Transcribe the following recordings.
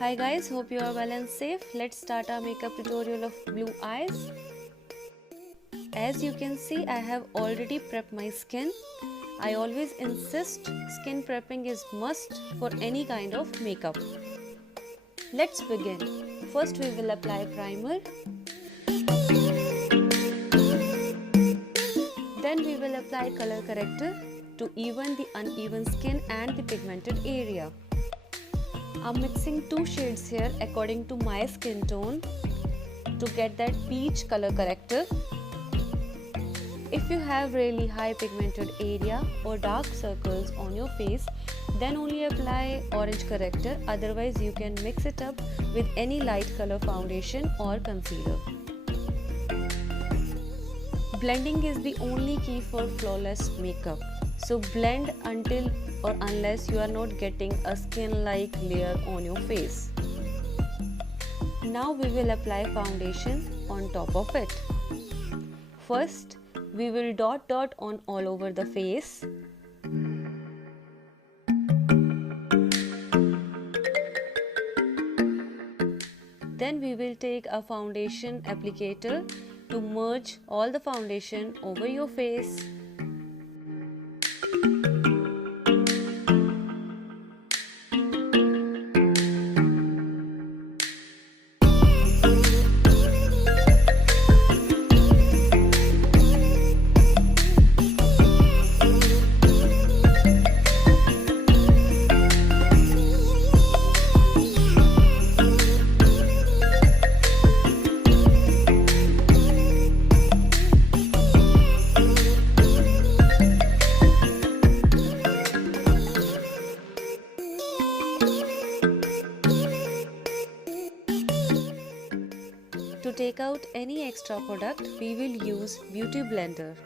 Hi guys, hope you are well and safe. Let's start our makeup tutorial of blue eyes. As you can see, I have already prepped my skin. I always insist skin prepping is must for any kind of makeup. Let's begin. First we will apply primer. Then we will apply color corrector to even the uneven skin and the pigmented area. I'm mixing two shades here according to my skin tone to get that peach color corrector. If you have really high pigmented area or dark circles on your face, then only apply orange corrector, otherwise you can mix it up with any light color foundation or concealer. Blending is the only key for flawless makeup. So blend until or unless you are not getting a skin-like layer on your face. Now we will apply foundation on top of it. First, we will dot on all over the face. Then we will take a foundation applicator to merge all the foundation over your face. To take out any extra product, we will use beauty blender.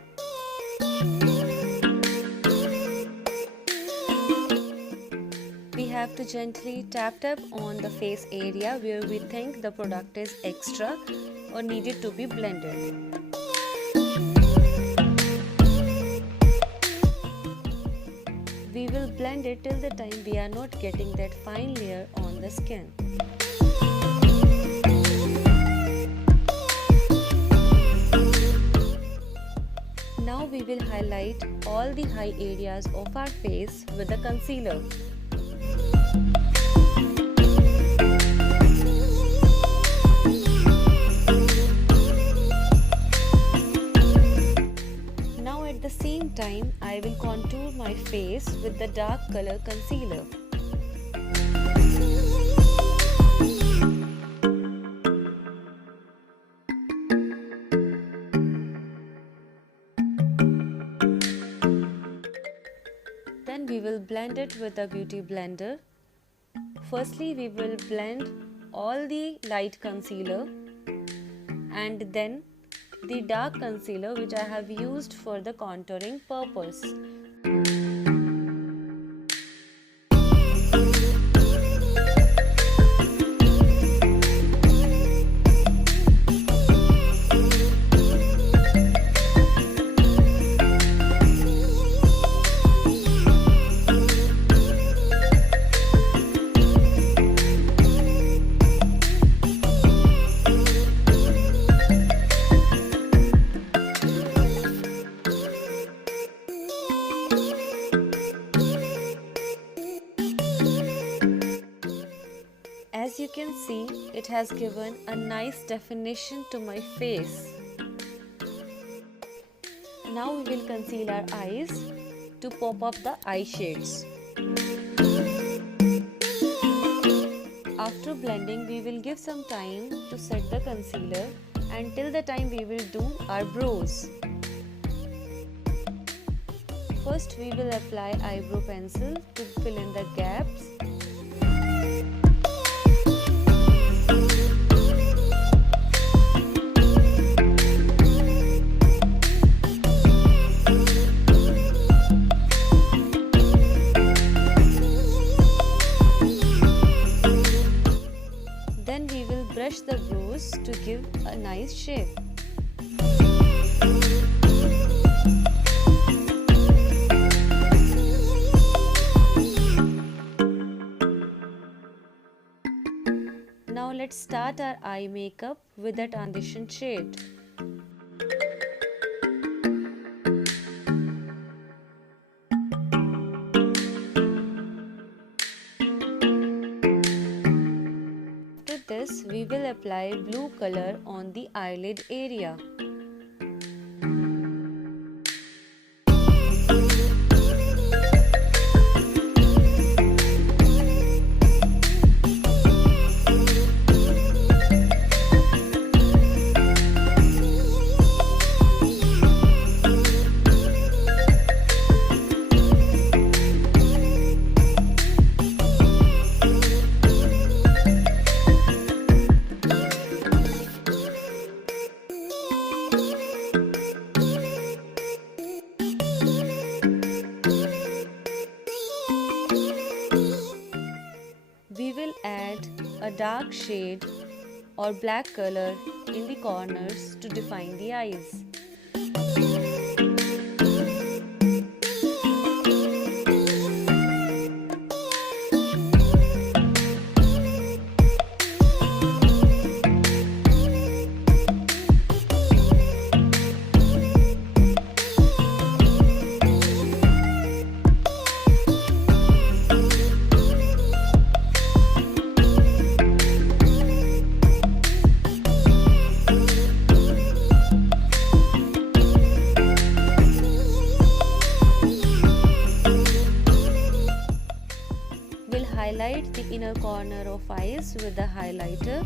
We have to gently tap on the face area where we think the product is extra or needed to be blended. We will blend it till the time we are not getting that fine layer on the skin. Now we will highlight all the high areas of our face with the concealer. Now at the same time, I will contour my face with the dark color concealer. Then we will blend it with a beauty blender. Firstly, we will blend all the light concealer and then the dark concealer which I have used for the contouring purpose. As you can see, it has given a nice definition to my face. Now we will conceal our eyes to pop up the eye shades. After blending, we will give some time to set the concealer, and till the time we will do our brows. First we will apply eyebrow pencil to fill in the gaps. Then we will brush the brows to give a nice shape. Now let's start our eye makeup with a transition shade. After this, we will apply blue color on the eyelid area. We will add a dark shade or black color in the corners to define the eyes. We'll highlight the inner corner of eyes with the highlighter.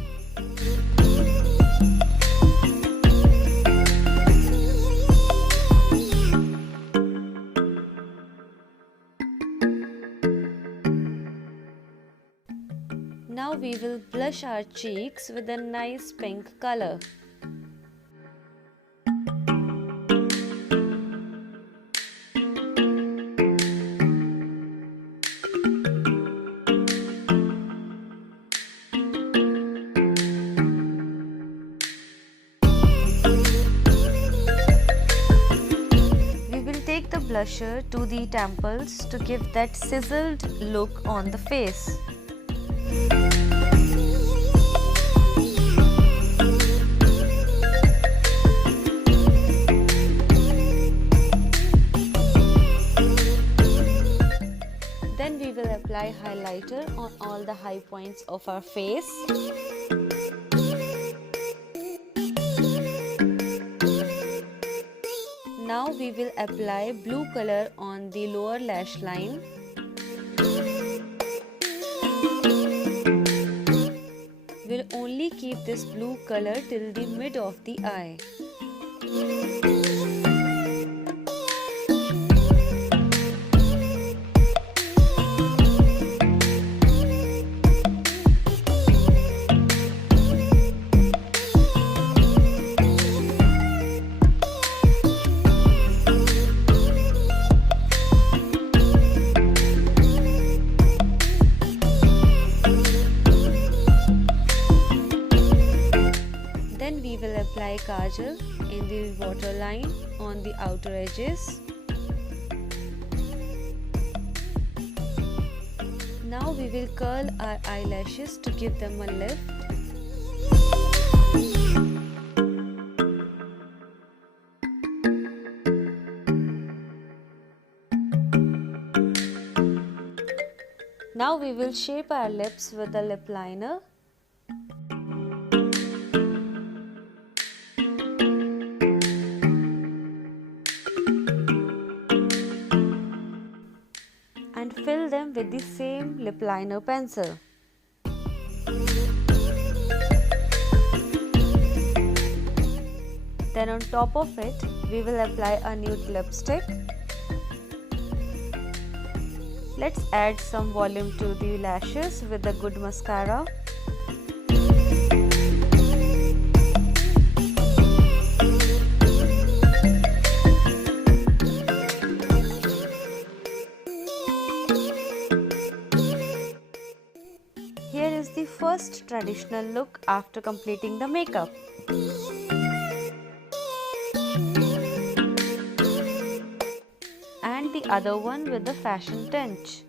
Now we will blush our cheeks with a nice pink color. Take the blusher to the temples to give that sizzled look on the face. Then we will apply highlighter on all the high points of our face. Now we will apply blue color on the lower lash line. We'll only keep this blue color till the mid of the eye. Then we will apply kajal in the waterline on the outer edges. Now we will curl our eyelashes to give them a lift. Now we will shape our lips with a lip liner. And fill them with the same lip liner pencil. Then on top of it, we will apply a nude lipstick. Let's add some volume to the lashes with a good mascara. Here is the first traditional look after completing the makeup. And the other one with the fashion tinge.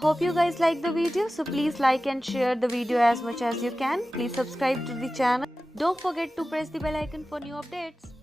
Hope you guys like the video, so please like and share the video as much as you can. Please subscribe to the channel. Don't forget to press the bell icon for new updates.